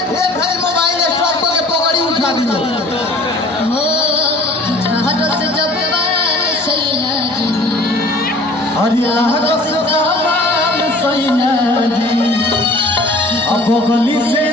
एक खाली mobile stop करके पकड़ी उठा दियो हो झाट से जब बाल सैया जी अरे लाहट से जवान सैया जी अब गली से